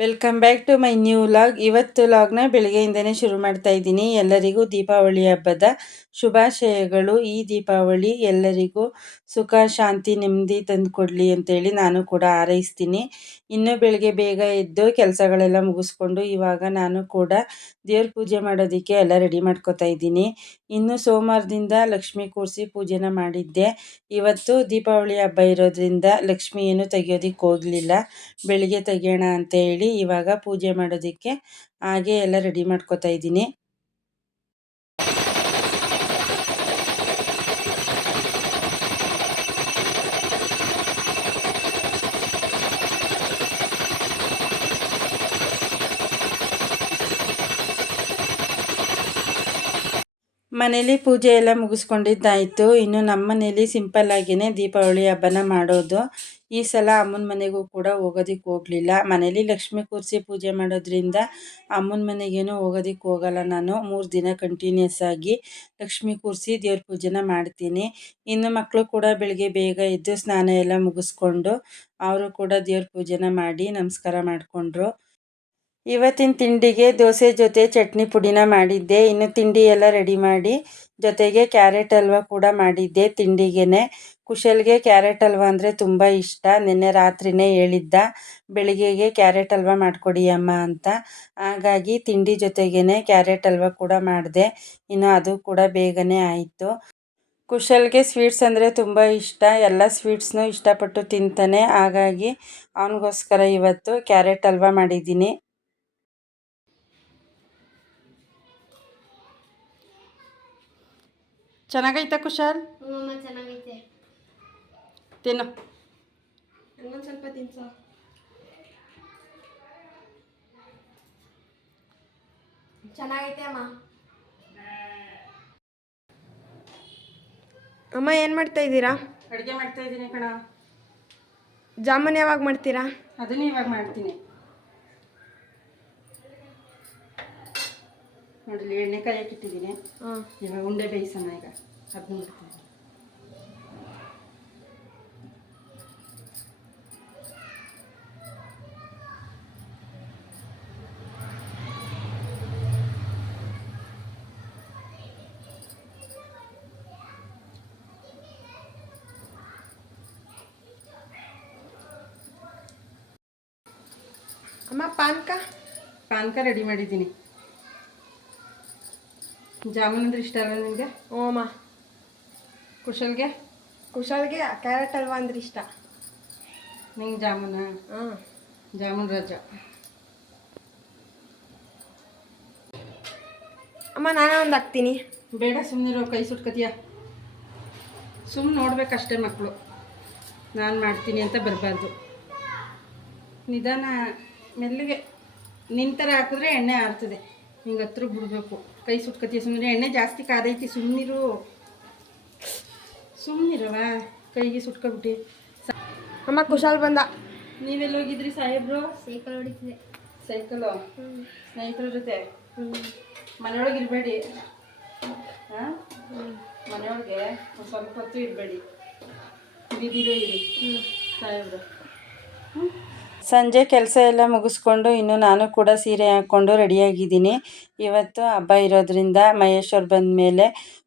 Welcome back to my new vlog ಇವತ್ತು ಲಾಗ್ನ ಬೆಳಗ್ಗೆಯಿಂದನೇ ಶುರು ಮಾಡ್ತಾ ಇದ್ದೀನಿ. ಎಲ್ಲರಿಗೂ ದೀಪಾವಳಿ ಹಬ್ಬದ ಶುಭಾಶಯಗಳು. ಈ ದೀಪಾವಳಿ ಎಲ್ಲರಿಗೂ ಸುಖ, ಶಾಂತಿ, ನೆಮ್ಮದಿ ತಂದು ಕೊಡಲಿ ಅಂತೇಳಿ ನಾನು ಕೂಡ ಹಾರೈಸ್ತೀನಿ. ಇನ್ನೂ ಬೆಳಗ್ಗೆ ಬೇಗ ಎದ್ದು ಕೆಲಸಗಳೆಲ್ಲ ಮುಗಿಸ್ಕೊಂಡು ಇವಾಗ ನಾನು ಕೂಡ ದೇವ್ರ ಪೂಜೆ ಮಾಡೋದಕ್ಕೆ ಎಲ್ಲ ರೆಡಿ ಮಾಡ್ಕೋತಾ ಇದ್ದೀನಿ. ಇನ್ನು ಸೋಮವಾರದಿಂದ ಲಕ್ಷ್ಮಿ ಕೂರಿಸಿ ಪೂಜೆನ ಮಾಡಿದ್ದೆ. ಇವತ್ತು ದೀಪಾವಳಿ ಹಬ್ಬ ಇರೋದ್ರಿಂದ ಲಕ್ಷ್ಮಿ ಏನು ತೆಗಿಯೋದಕ್ಕೆ ಹೋಗಲಿಲ್ಲ. ಬೆಳಿಗ್ಗೆ ತೆಗಿಯೋಣ ಅಂತ ಹೇಳಿ ಇವಾಗ ಪೂಜೆ ಮಾಡೋದಕ್ಕೆ ಹಾಗೆ ಎಲ್ಲ ರೆಡಿ ಮಾಡ್ಕೋತಾ ಇದ್ದೀನಿ. ಮನೇಲಿ ಪೂಜೆ ಎಲ್ಲ ಮುಗಿಸ್ಕೊಂಡಿದ್ದಾಯಿತು. ಇನ್ನು ನಮ್ಮ ಮನೇಲಿ ಸಿಂಪಲ್ಲಾಗಿಯೇ ದೀಪಾವಳಿ ಹಬ್ಬನ ಮಾಡೋದು. ಈ ಸಲ ಅಮ್ಮನ ಮನೆಗೂ ಕೂಡ ಹೋಗೋದಕ್ಕೆ ಹೋಗಲಿಲ್ಲ. ಮನೇಲಿ ಲಕ್ಷ್ಮಿ ಕೂರಿಸಿ ಪೂಜೆ ಮಾಡೋದ್ರಿಂದ ಅಮ್ಮನ ಮನೆಗೇನು ಹೋಗೋದಕ್ಕೆ ಹೋಗಲ್ಲ ನಾನು. ಮೂರು ದಿನ ಕಂಟಿನ್ಯೂಸ್ ಆಗಿ ಲಕ್ಷ್ಮಿ ಕೂರಿಸಿ ದೇವ್ರ ಪೂಜೆನ ಮಾಡ್ತೀನಿ. ಇನ್ನು ಮಕ್ಕಳು ಕೂಡ ಬೆಳಗ್ಗೆ ಬೇಗ ಎದ್ದು ಸ್ನಾನ ಎಲ್ಲ ಮುಗಿಸ್ಕೊಂಡು, ಅವರು ಕೂಡ ದೇವ್ರ ಪೂಜೆನ ಮಾಡಿ ನಮಸ್ಕಾರ ಮಾಡಿಕೊಂಡ್ರು. ಇವತ್ತಿನ ತಿಂಡಿಗೆ ದೋಸೆ ಜೊತೆ ಚಟ್ನಿ ಪುಡಿನ ಮಾಡಿದ್ದೆ. ಇನ್ನು ತಿಂಡಿ ಎಲ್ಲ ರೆಡಿ ಮಾಡಿ, ಜೊತೆಗೆ ಕ್ಯಾರೆಟ್ ಹಲ್ವ ಕೂಡ ಮಾಡಿದ್ದೆ ತಿಂಡಿಗೆನೆ. ಕುಶಲ್ಗೆ ಕ್ಯಾರೆಟ್ ಹಲ್ವ ಅಂದರೆ ತುಂಬ ಇಷ್ಟ. ನಿನ್ನೆ ರಾತ್ರಿನೇ ಹೇಳಿದ್ದ, ಬೆಳಿಗ್ಗೆಗೆ ಕ್ಯಾರೆಟ್ ಹಲ್ವ ಮಾಡಿಕೊಡಿ ಅಮ್ಮ ಅಂತ. ಹಾಗಾಗಿ ತಿಂಡಿ ಜೊತೆಗೇ ಕ್ಯಾರೆಟ್ ಹಲ್ವ ಕೂಡ ಮಾಡಿದೆ. ಇನ್ನು ಅದು ಕೂಡ ಬೇಗನೆ ಆಯಿತು. ಕುಶಲ್ಗೆ ಸ್ವೀಟ್ಸ್ ಅಂದರೆ ತುಂಬ ಇಷ್ಟ. ಎಲ್ಲ ಸ್ವೀಟ್ಸ್ನೂ ಇಷ್ಟಪಟ್ಟು ತಿಂತಾನೆ. ಹಾಗಾಗಿ ಅವನಿಗೋಸ್ಕರ ಇವತ್ತು ಕ್ಯಾರೆಟ್ ಹಲ್ವ ಮಾಡಿದ್ದೀನಿ. ಚೆನ್ನಾಗೈತಾ ಕುಶಾಲ್? ಹ್ಞೂ ಚೆನ್ನಾಗೈತೆ. ತಿನ್ನು. ಇನ್ನೊಂದು ಸ್ವಲ್ಪ ತಿನ್ಸ. ಚೆನ್ನಾಗೈತೆ ಅಮ್ಮ. ಅಮ್ಮ ಏನು ಮಾಡ್ತಾ ಇದ್ದೀರಾ? ಅಡುಗೆ ಮಾಡ್ತಾ ಇದ್ದೀನಿ ಕಣ. ಜಾಮೂನ್ ಯಾವಾಗ ಮಾಡ್ತೀರಾ? ಅದನ್ನು ಇವಾಗ ಮಾಡ್ತೀನಿ. ನೋಡಲಿ ಎಣ್ಣೆ ಕಾಯಕ್ಕೆ ಇಟ್ಟಿದ್ದೀನಿ ಹಾಂ. ಇವಾಗ ಉಂಡೆ ಬೇಯಿಸೋಣ ಈಗ. ಅದನ್ನ ಮಾಡ್ತೀನಿ. ಅಮ್ಮ ಪಾನ್ಕ? ಪಾನಕ ರೆಡಿ ಮಾಡಿದ್ದೀನಿ. ಜಾಮೂನ್ ಅಂದ್ರೆ ಇಷ್ಟ ಅಲ್ಲ ನಿಮಗೆ? ಓಮ. ಕುಶಲ್ಗೆ? ಕುಶಲ್ಗೆ ಕುಶಾಲ್ಗೆ ಕ್ಯಾರೆಟ್ ಹಲ್ವಾ ಅಂದ್ರೆ ಇಷ್ಟ? ನಿಂಗೆ ಜಾಮೂನ. ಹಾಂ. ಜಾಮೂನ್ ರಜ. ಅಮ್ಮ ನಾನೇ ಒಂದು ಹಾಕ್ತೀನಿ. ಬೇಡ ಸುಮ್ಮನಿರೋ ಕೈ ಸುಟ್ಕತಿಯ. ಸುಮ್ಮನೆ ನೋಡ್ಬೇಕಷ್ಟೇ ಮಕ್ಕಳು ನಾನು ಮಾಡ್ತೀನಿ ಅಂತ ಬರಬಾರ್ದು. ನಿಧಾನ ಮೆಲ್ಲಗೆ. ನಿಂತರ ಹಾಕಿದ್ರೆ ಎಣ್ಣೆ ಆರ್ತದೆ. ಹಿಂಗೆ ಹತ್ರ ಬಿಡಬೇಕು. ಕೈ ಸುಟ್ಕೊತೀವಿ ಸುಮ್ಮನೆ ಎಣ್ಣೆ ಜಾಸ್ತಿ ಕಾದೈತಿ ಸುಮ್ಮನಿರು ಸುಮ್ಮನಿರವ ಕೈಗೆ ಸುಟ್ಕೊಬಿಟ್ಟು. ಅಮ್ಮ ಕುಶಾಲ್ ಬಂದ. ನೀವೆಲ್ಲ ಹೋಗಿದ್ರಿ ಸಾಹೇಬ್ರು? ಸೈಕಲ್ ಹೊಡಿತಿದೆ ಸೈಕಲು? ಸ್ನೇಹಿತರ ಜೊತೆ? ಹ್ಞೂ ಮನೆಯೊಳಗೆ ಇರಬೇಡಿ. ಹಾಂ? ಮನೆಯೊಳಗೆ ಒಂದು ಸ್ವಲ್ಪ ಹೊತ್ತು ಇರಬೇಡಿ. ಬಿದಿರೋ ಇರಿ ಸಾಹೇಬ್ರು. ಸಂಜೆ ಕೆಲಸ ಎಲ್ಲ ಮುಗಿಸ್ಕೊಂಡು ಇನ್ನು ನಾನು ಕೂಡ ಸೀರೆ ಹಾಕ್ಕೊಂಡು ರೆಡಿಯಾಗಿದ್ದೀನಿ ಇವತ್ತು ಹಬ್ಬ ಇರೋದ್ರಿಂದ ಮಹೇಶ್ ಬಂದ ಮೇಲೆ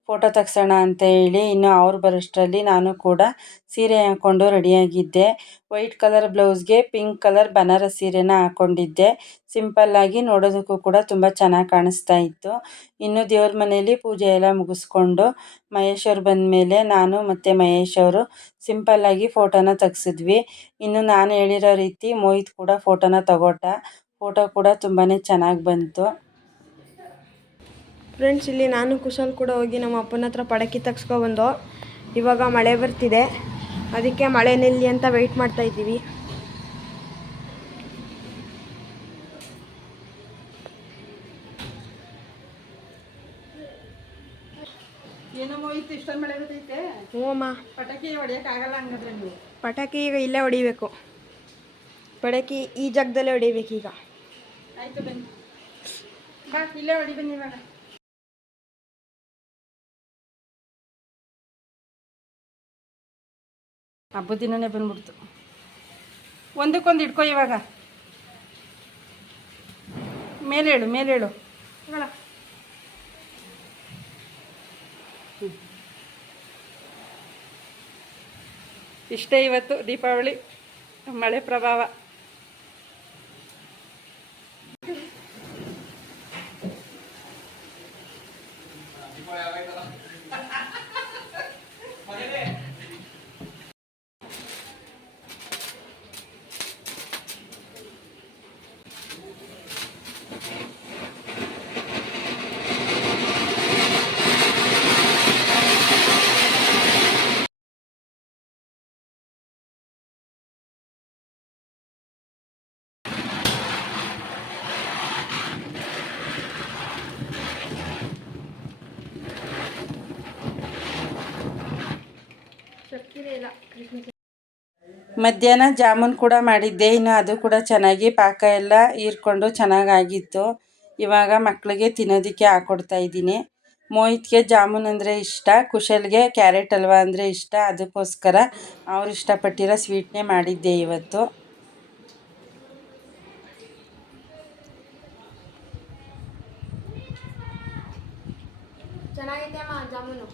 ಫೋಟೋ ತೆಗ್ಸೋಣ ಅಂತ ಹೇಳಿ ಇನ್ನು ಅವ್ರು ಬರೋಷ್ಟರಲ್ಲಿ ನಾನು ಕೂಡ ಸೀರೆ ಹಾಕ್ಕೊಂಡು ರೆಡಿಯಾಗಿದ್ದೆ. ವೈಟ್ ಕಲರ್ ಬ್ಲೌಸ್ಗೆ ಪಿಂಕ್ ಕಲರ್ ಬನಾರಸ್ ಸೀರೆನ ಹಾಕ್ಕೊಂಡಿದ್ದೆ ಸಿಂಪಲ್ಲಾಗಿ ನೋಡೋದಕ್ಕೂ ಕೂಡ ತುಂಬ ಚೆನ್ನಾಗಿ ಕಾಣಿಸ್ತಾ ಇತ್ತು. ಇನ್ನು ದೇವ್ರ ಮನೆಯಲ್ಲಿ ಪೂಜೆ ಎಲ್ಲ ಮುಗಿಸ್ಕೊಂಡು ಮಹೇಶ್ ಅವ್ರು ಬಂದ ಮೇಲೆ ನಾನು ಮತ್ತು ಮಹೇಶ್ ಅವರು ಸಿಂಪಲ್ಲಾಗಿ ಫೋಟೋನ ತೆಗ್ಸಿದ್ವಿ. ಇನ್ನು ನಾನು ಹೇಳಿರೋ ರೀತಿ ಮೋಹಿತ್ ಕೂಡ ಫೋಟೋನ ತಗೋಟ ಫೋಟೋ ಕೂಡ ತುಂಬಾ ಚೆನ್ನಾಗಿ ಬಂತು. ಫ್ರೆಂಡ್ಸ್ ಇಲ್ಲಿ ನಾನು ಕುಶಲ್ ಕೂಡ ಹೋಗಿ ನಮ್ಮ ಅಪ್ಪನ ಹತ್ರ ಪಡಕಿ ತಗ್ಸ್ಕೊಬಂದು ಇವಾಗ ಮಳೆ ಬರ್ತಿದೆ. ಅದಕ್ಕೆ ಮಳೆ ನಿಲ್ಲಿ ಅಂತ ವೆಯ್ಟ್ ಮಾಡ್ತಾ ಇದ್ದೀವಿ. ಪಟಾಕಿ ಈಗ ಇಲ್ಲೇ ಹೊಡಿಬೇಕು. ಪಟಾಕಿ ಈ ಜಾಗದಲ್ಲೇ ಹೊಡಿಬೇಕು ಈಗ ಆಯ್ತು ಬನ್ನಿ. ಬಾ ಇಲ್ಲೇ ಹೊಡಿ ಬನ್ನಿ ಇವಾಗ. ಹಬ್ಬದ ದಿನನೇ ಬಂದ್ಬಿಡ್ತು. ಒಂದಕ್ಕೊಂದು ಇಟ್ಕೋ ಇವಾಗ. ಮೇಲೇಳು ಮೇಲೇಳು. ಇಷ್ಟೇ ಇವತ್ತು ದೀಪಾವಳಿ ಮಳೆ ಪ್ರಭಾವ. ಮಧ್ಯಾಹ್ನ ಜಾಮೂನ್ ಕೂಡ ಮಾಡಿದ್ದೆ, ಇನ್ನು ಅದು ಕೂಡ ಚೆನ್ನಾಗಿ ಪಾಕ ಎಲ್ಲ ಹೀರ್ಕೊಂಡು ಚೆನ್ನಾಗಾಗಿತ್ತು. ಇವಾಗ ಮಕ್ಕಳಿಗೆ ತಿನ್ನೋದಕ್ಕೆ ಹಾಕ್ಕೊಡ್ತಾ ಇದ್ದೀನಿ. ಮೋಹಿತ್ಗೆ ಜಾಮೂನ್ ಅಂದರೆ ಇಷ್ಟ, ಕುಶಲ್ಗೆ ಕ್ಯಾರೆಟ್ ಹಲ್ವಾ ಅಂದರೆ ಇಷ್ಟ, ಅದಕ್ಕೋಸ್ಕರ ಅವ್ರು ಇಷ್ಟಪಟ್ಟಿರೋ ಸ್ವೀಟ್ನೇ ಮಾಡಿದ್ದೆ ಇವತ್ತು. ಚೆನ್ನಾಗಿದೆ ಜಾಮೂನು?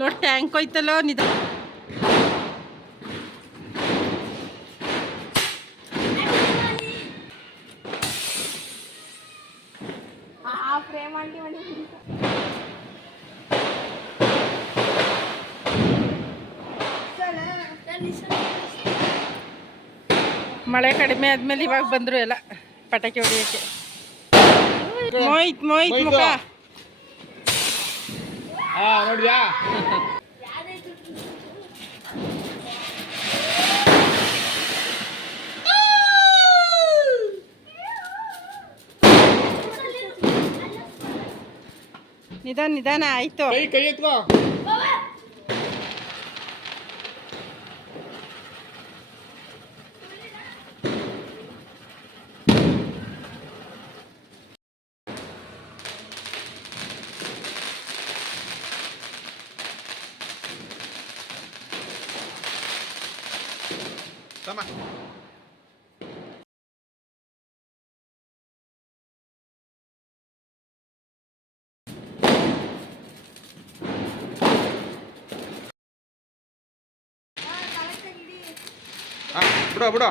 ಲೋ ಟ್ಯಾಂಕ್ ಹೋಯ್ತಲ್ಲೋ ನಿಧ ಮಳೆ ಕಡಿಮೆ ಆದ್ಮೇಲೆ ಇವಾಗ ಬಂದ್ರು ಎಲ್ಲ ಪಟಾಕಿ ಹೊಡಿಯಕ್ಕೆ. ಮೊಯ್ತ್ ಮೊಯ್ತ್ ಮುಖ. ಹಾ ನೋಡಿದ್ಯಾ ನಿಧಾನ ನಿಧಾನ ಆಯ್ತು. ಕೈ ಕೈ ಎತ್ಕೋ. ತಮ್ಮ ಹಾ ಬಿಡು ಬಿಡು